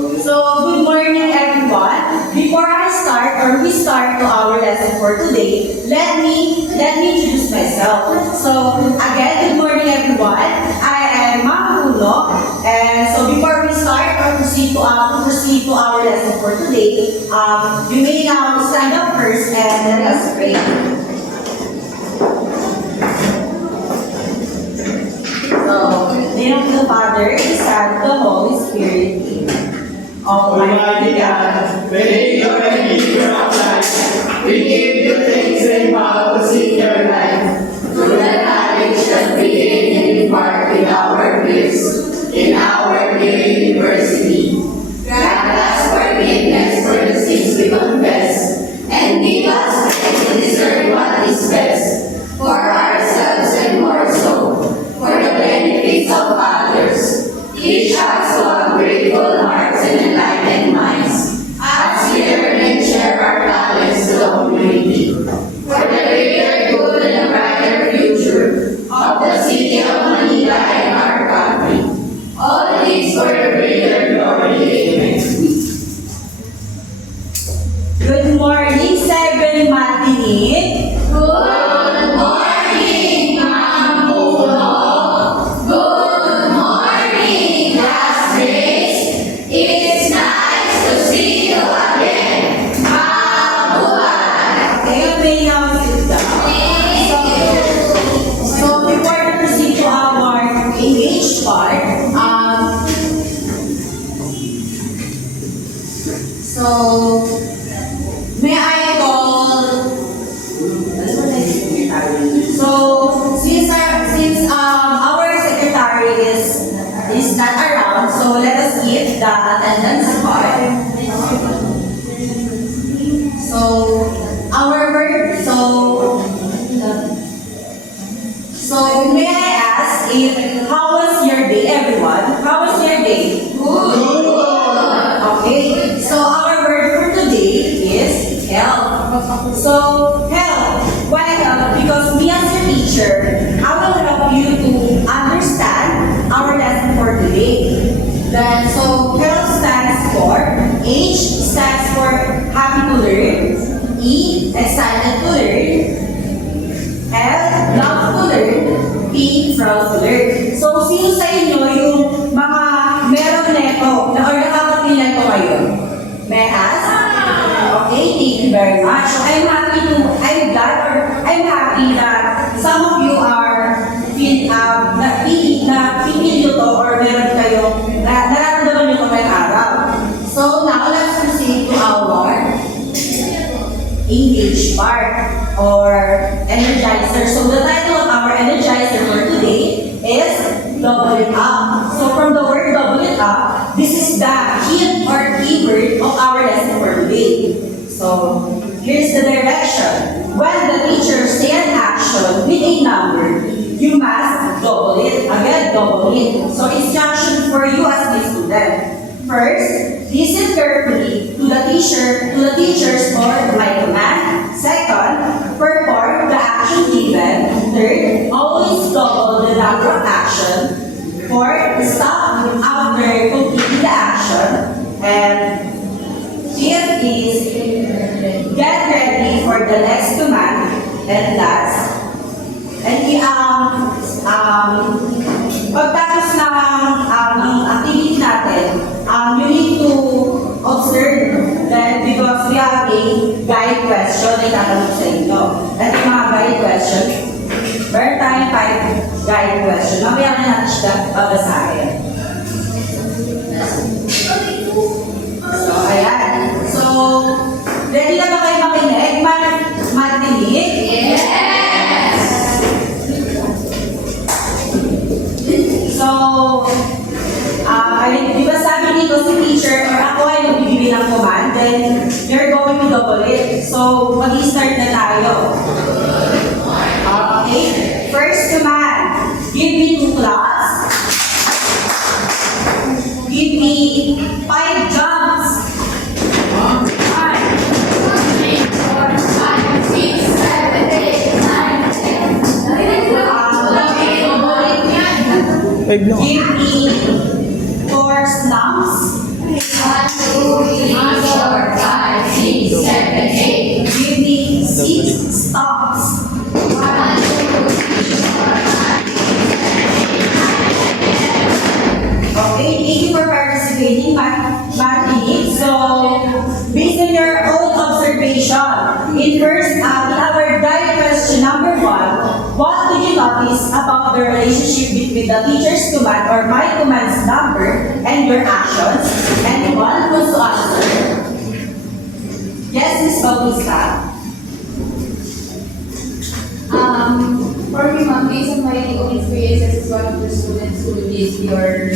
So, good morning everyone. Before I start or we start to our lesson for today, let me introduce myself. So, again, good morning everyone. I am Ma'am Puno. And so before we start or proceed to our lesson for today, you may now stand up first and let us pray. So, in the name of the Father, the Son, the Holy Spirit, Amen. Almighty God, Creator and Giver of life, we give you thanks and vow to seek your life. Through the knowledge that we gain and impart in our bliss, in our dear university. Grant us forgiveness for the sins we confess, and give us strength to discern what is best, for ourselves and more so, for the benefits of others. Teach us to have grateful hearts and enlightened minds, as we learn and share our talents to the community, for the greater good and a brighter future of the city of Manila and our country. All these for the greater glory. Amen. Good morning, 7 matinee. Good morning, Ma'am Puno. Good morning, classmates. It's nice to see you again. Mabuhay. Okay, may now sit down. So before we proceed to our engaged part, so may I call? So since our secretary is not around, so let us give the attendance card. So our word. So may I ask if how was your day, everyone? How was your day? Good. Okay. So our word for today is help. So help. Why help? Because me as your teacher, I will help you to understand our lesson for today. Then so help stands for H stands for happy to learn, E excited to learn, L love to learn, P proud to learn. So sino sa inyo yung mga meron neto na or nakakapil neto ngayon? May ask? Okay, thank you very much. I'm happy that some of you are pinili to or meron kayo nararamdaman nyo kamay araw. So now let's proceed to our engage part or energizer. So the title of our energizer for today is double it up. So from the word double it up, this is the hint or keyword of our lesson for today. So here's the direction. When the teacher say an action with a number, you must double it. Again, double it. So instruction for you as a student. First, listen carefully to the teacher's or my command. Second, perform the action given. Third, always double the number of action. Fourth, stop after completing the action. And fifth is get ready for the next command. And last, pagtapos ng activity natin, you need to observe that because we have a guide question na itatanong sa inyo. At yung mga guide question, meron tayong 5 guide question. Mamaya na natin siya babasahin. So, ayan. So, ready na ba kayo makinig? Matinig? Yes! So, di ba sabi dito si teacher or ako ay magbibigay ng command, then you're going to double it. So, mag-start na tayo. Okay? First command, give me 2 clocks. Give me 5 jumps. 1, 2, 3, 4, 5, 6, 7, 8, 9, 10. Give me 4 slumps. 1, 2, 3, 4, 5, 6, 7, 8. Give me 6 stops. 1, 2, 3, 4, 5, 6, 7, 8, 9. Okay, thank you for participating, Martin. So, based on your own observation, in our guide question number 1, what did you notice about the relationship between the teacher's command or my command's number and your actions? Anyone wants to answer? Yes, Ms. Bautista. For me, ma'am, based on my own experiences as one of the students who did your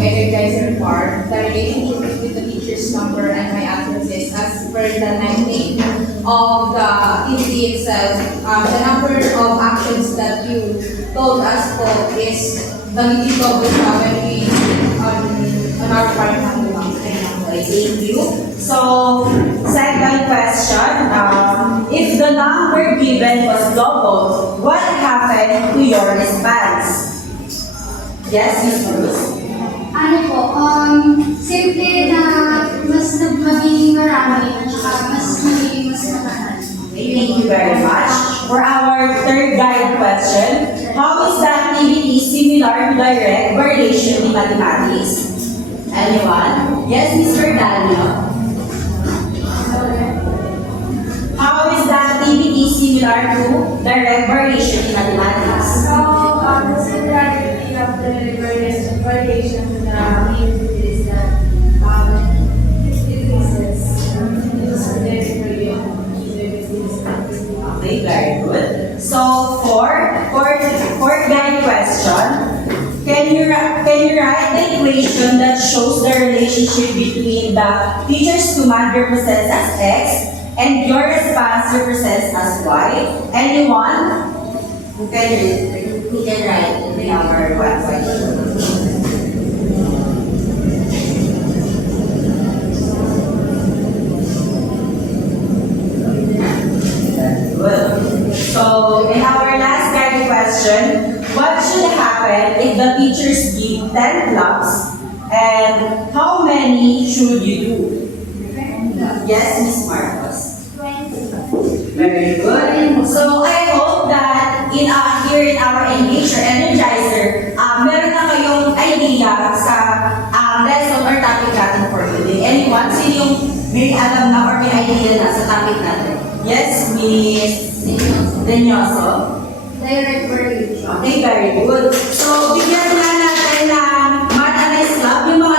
energizer part, the relationship between the teacher's number and my actions is as per the 19 of the ED itself, the number of actions that you told us for is the meeting double when we on our part ng ma'am. Okay, thank you. So, second question, if the number given was doubled, what happened to your response? Yes, Ms. Bruce? Ano po, simple na mas magiging marami at saka mas magiging mas matagal. Okay, thank you very much. For our third guide question, how is the activity similar to direct variation in mathematics? Anyone? Yes, Mr. Daniel? How is the activity similar to direct variation in mathematics? So, the similarity of the variation to the main is that it increases Okay, very good. So, for guide question, can you write the equation that shows the relationship between the teacher's command represents as X and your response represents as Y? Anyone who can write in our website? Good. So, in our last guide question, what should happen if the teachers give 10 blocks and how many should you do? Yes, Miss Marcos. 20. Very good. So, I hope that here in our Engage or Energizer, meron na kayong idea sa lesson or topic natin for today. Anyone? Sino yung may alam na or may idea na sa topic natin? Yes, Miss Denyoso. Direct variation. Okay, very good. So, bigyan na natin ng Math Analyze Club yung mga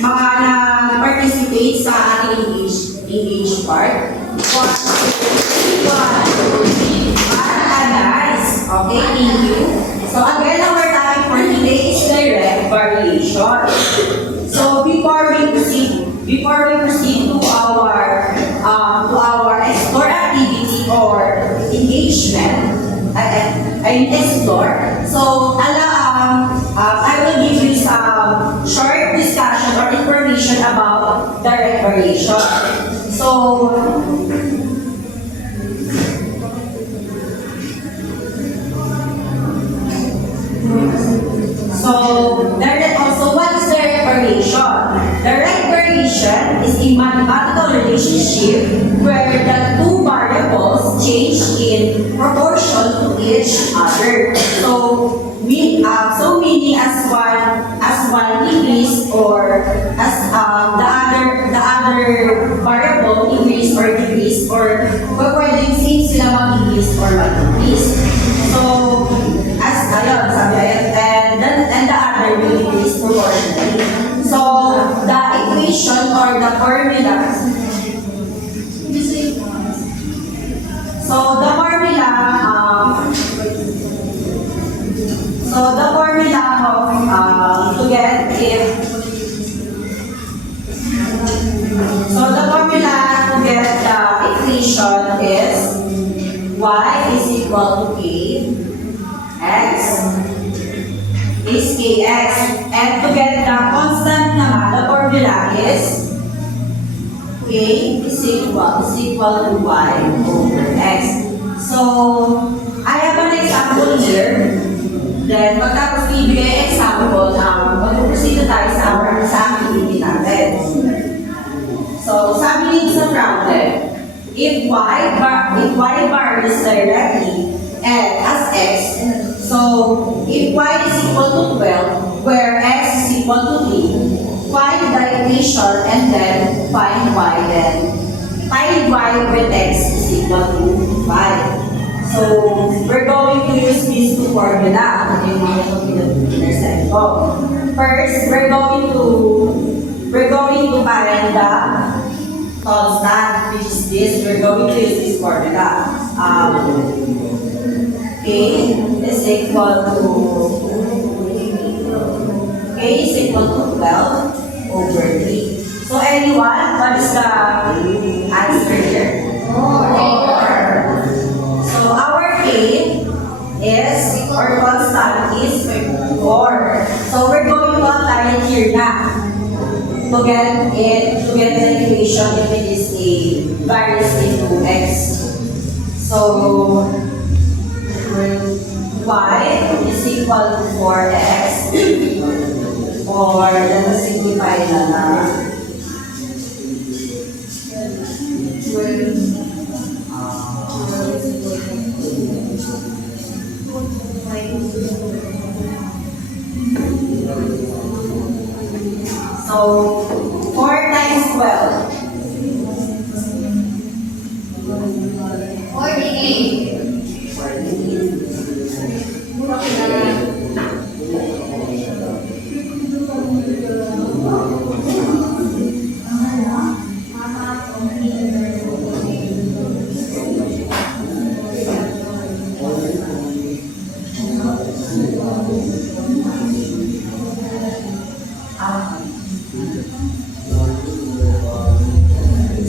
nag-participate sa ating engage part. 1, 2, 3, 1, 2, 3. Math Analyze. Okay, thank you. So, again, our topic for today is direct variation. So, before we proceed to our explore activity or engagement, I explore. So, I will give you some short discussion or information about direct variation. What is direct variation? Direct variation is a mathematical relationship where the two variables change in proportion to each other. So, meaning as one increase or as the other variable increase or decrease or pwedeng same sila mag-increase or mag-decrease. So, and the other will increase proportionally. So, the equation or the formula. So, the formula of to get the equation is y is equal to k x is kx, and to get the constant naman, the formula is k is equal to y over x. So, I have an example here. Then, pagkatapos ibigay example, mag-proceed na tayo sa activity natin. So, sabi dito sa problem, if y varies directly and as x, so if y is equal to 12, where x is equal to 3, find the equation and then find y then. Find y with x is equal to 5. So, we're going to use these two formula. Yung mga pinag-understand ko. First, we're going to find the constant, which is this. We're going to use this formula. K is equal to 12 over 3. So, anyone, what is the answer here? 4. So, our K is, or constant is 4. So, we're going to apply it here na. To get the equation if it is a varies into x. So, y is equal to 4x. Or, let us simplify na 12. So, 4 times 12. 48.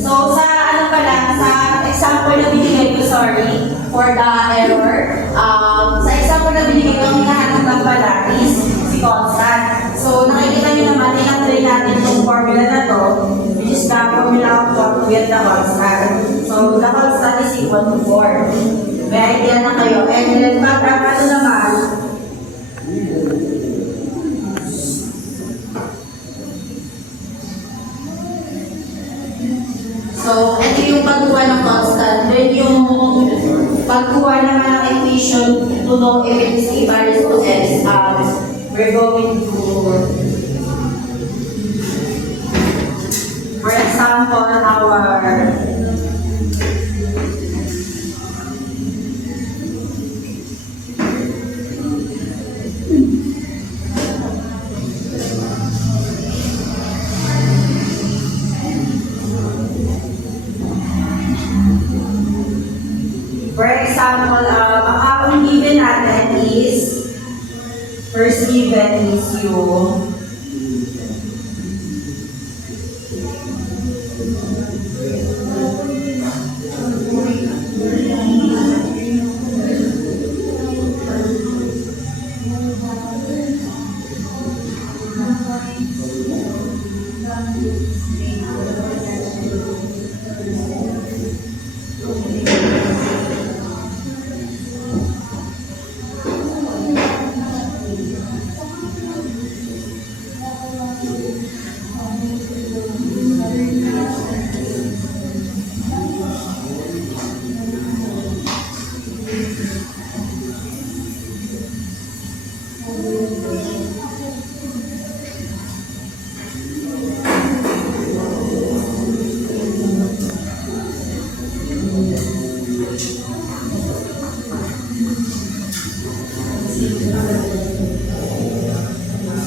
So, sa ano pala, sa example na binigay ko, sorry, for the error, sa example na binigay ko, ang hinahanap lang pala is si constant. So, nakikita niyo naman, in-apply natin itong formula na to, which is the formula of what to get the constant. So, the constant is equal to 4. May idea na kayo. And then, pag ano naman, so, ito yung pagkuha ng constant. Then yung pagkuha naman ng equation to know if it is a varies to x, we're going to, for example, our ang given natin is, first given is yung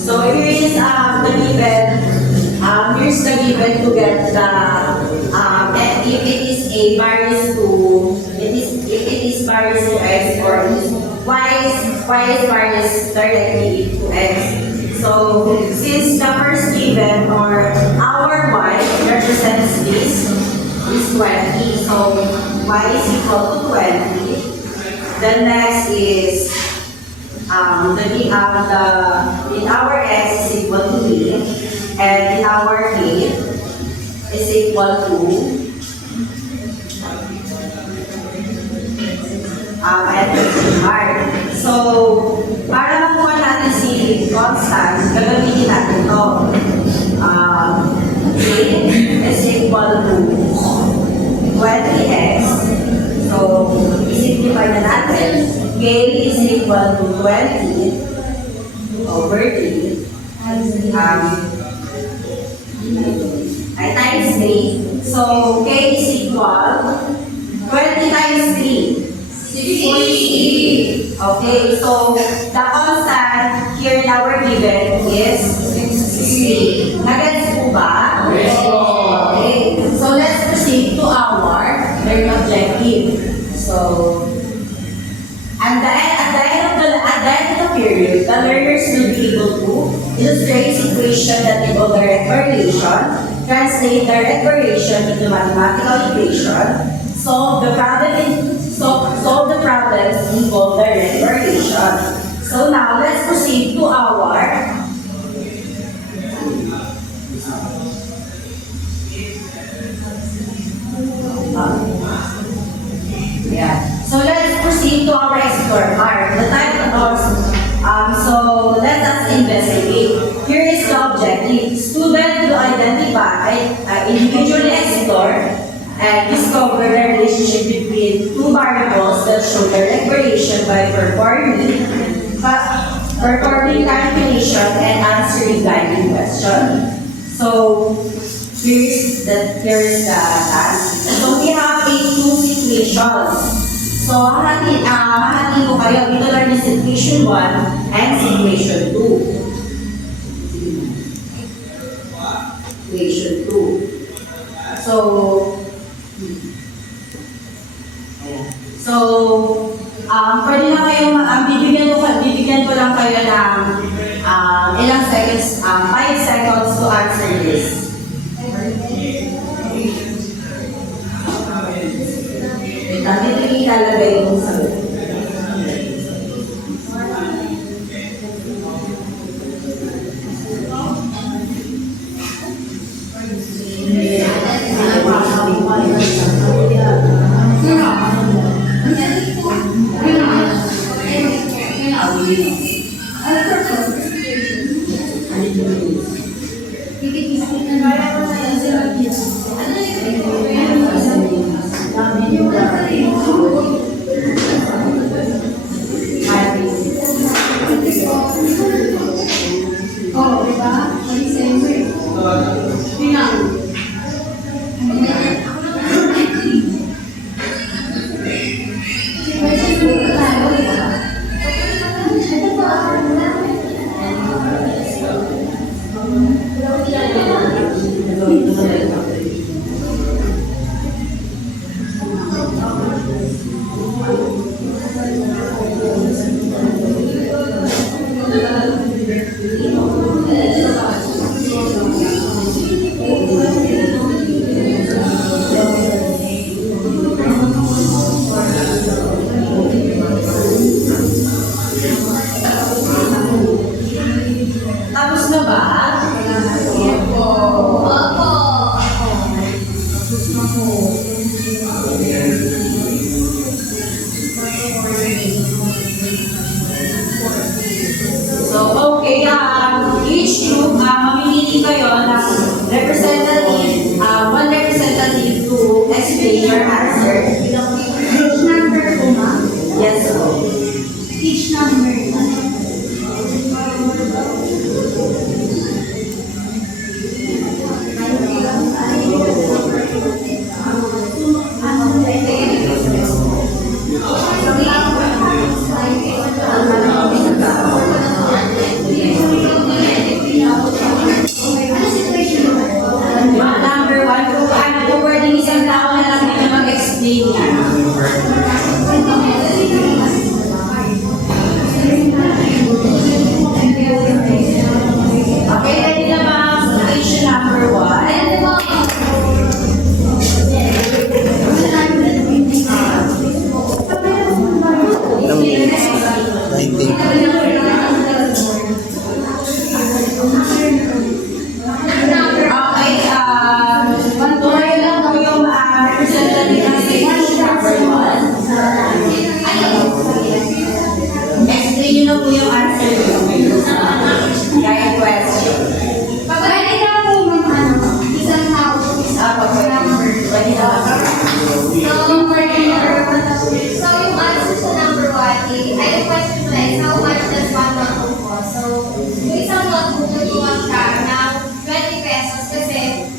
so here is the given. Here's the given to get the if it is a varies to if it is varies to x or y is varies directly to x. So since the first given or our y represents this is 20, so y is equal to 20. The next is in our x is equal to 3 and in our k is equal to r. So, para makuha natin si constant, gagamitin natin ito. K is equal is equal to 20 over 3. I times 3. So K is equal 20 times 3. 60. Okay, so the constant here in our given is 60. Nagets po ba? Yes po. Okay, so let's proceed to our learning objective. So, at the end of the period, the learners will be able to illustrate situation that involve direct correlation, translate direct correlation into mathematical equation, solve the problems involve direct correlation. So now let's proceed to our So let's proceed to our explore part. The title of so let us investigate. Here is the objective. Student will identify, individually explore, and discover the relationship between two variables that show direct correlation by performing calculation and answering guiding question. So here is the task. So we have two situations. So hahatiin ko kayo. Ito lang yung situation 1 and situation 2. Situation 2. Pwede na kayo, bibigyan ko lang kayo ng ilang seconds, 5 seconds to answer this. Dito yung ilalagay yung sagot. Oh, diba?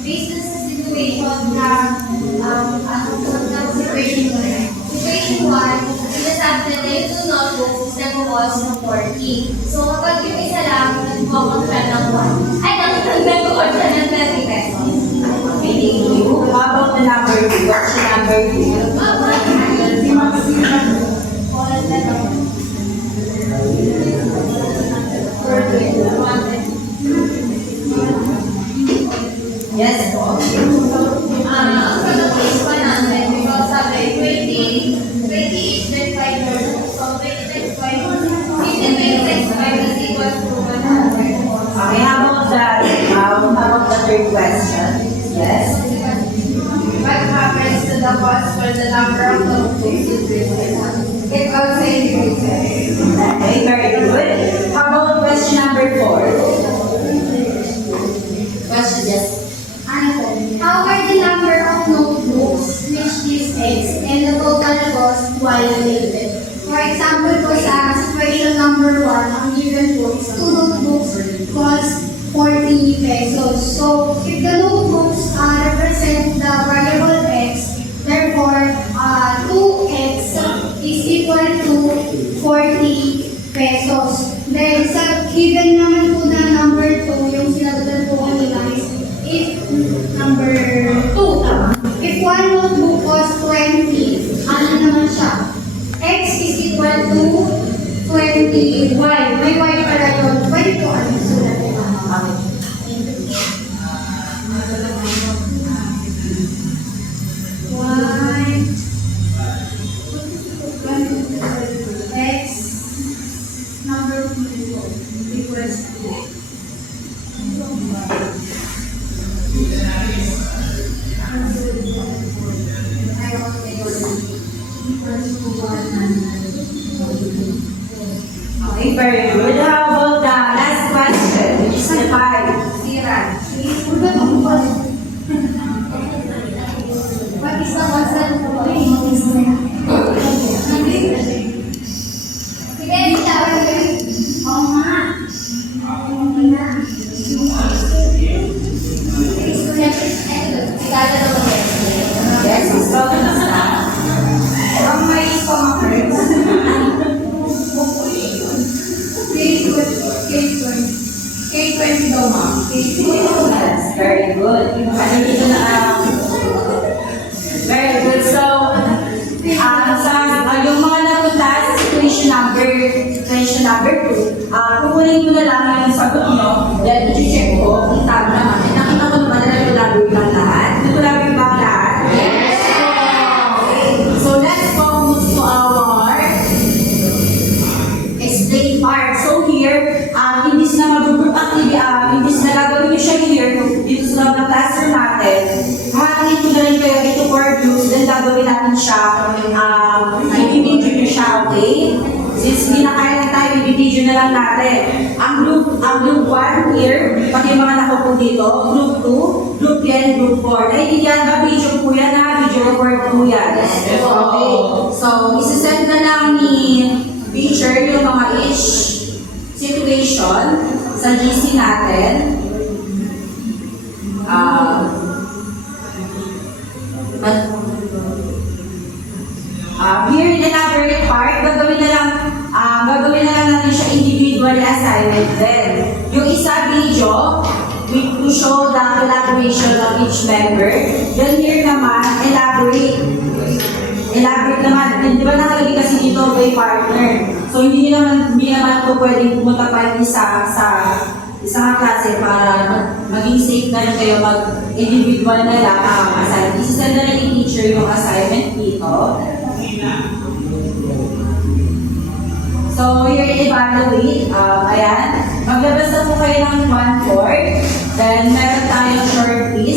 based on sa situation na situation mo rin. Situation 1, sinasabi na yung two notebooks is nag-cost ng 40. So kapag yung isa lang, nag-cost siya ng 1. Ay, nag-cost siya ng 30 pesos. Okay, thank you. How about the number 2? What's the number 2? Yes, po. Ang product is 100 because sabi 20 each then 5 more. So 20 times 5, 15 times 5 is equal to 100. Okay, how about the third question? Yes. What happens to the cost for the number of notebooks increases? It also increases. Okay, very good. How about question number 4? Question, yes. How are the number of notebooks which is X and the total cost Y related? For example po sa situation number 1, ang given po is 2 notebooks cost 40 pesos. So, if the notebooks represent the variable X, therefore 2X is equal to 40 pesos. Then, sa given naman po na number 2, yung sinagutan po kanina is if number 2, if one notebook costs 20, ano naman siya? X is equal to 20Y. May Y pala yun. Pwede po ano sulat nila. X number 2 equals to Okay, very good. How about the last question, which is the 5? Sira. what is the constant of Sige, oo nga. Yes, it's spoken of that. Ang may comma-words. K20 daw, ma'am. Yes, very good. Ano dito na, very good. So, yung mga napunta sa situation number 2, kukunin ko na lang yung sagot nyo, then i-check ko kung tama naman. Nakita ko naman na nagulabig lang lahat. Nagulabig ba ang lahat? Yes! Okay. So, let's go to our explain part. So, here, imbis na mag-group activity, imbis na gagawin nyo siya here, dito sa mga classroom natin, hahangin ko na rin kayo ito for groups, then gagawin natin siya, i-video nyo siya, okay? Since hindi na kaya na tayo, i-video na lang natin. Ang group 1 here, pati yung mga nakaupo dito, group 2, group 10, group 4. Naiintindihan ba? Video po yan na, video record po yan. Yes, Okay. So, isasend na lang ni teacher yung mga each situation sa GC natin. Here in the elaborate part, gagawin na lang natin siya individual assignment then. Yung isa video, to show the collaboration of each member. Then here naman, elaborate naman. Di ba nakalagay kasi dito by partner? So hindi naman po pwedeng pumunta pa sa isang klase para maging safe na rin kayo mag-individual na lang ang assignment. Isasend na rin yung teacher yung assignment dito. So, here evaluate. Ayan. Maglabas na po kayo ng 1/4. Then, meron tayong short list.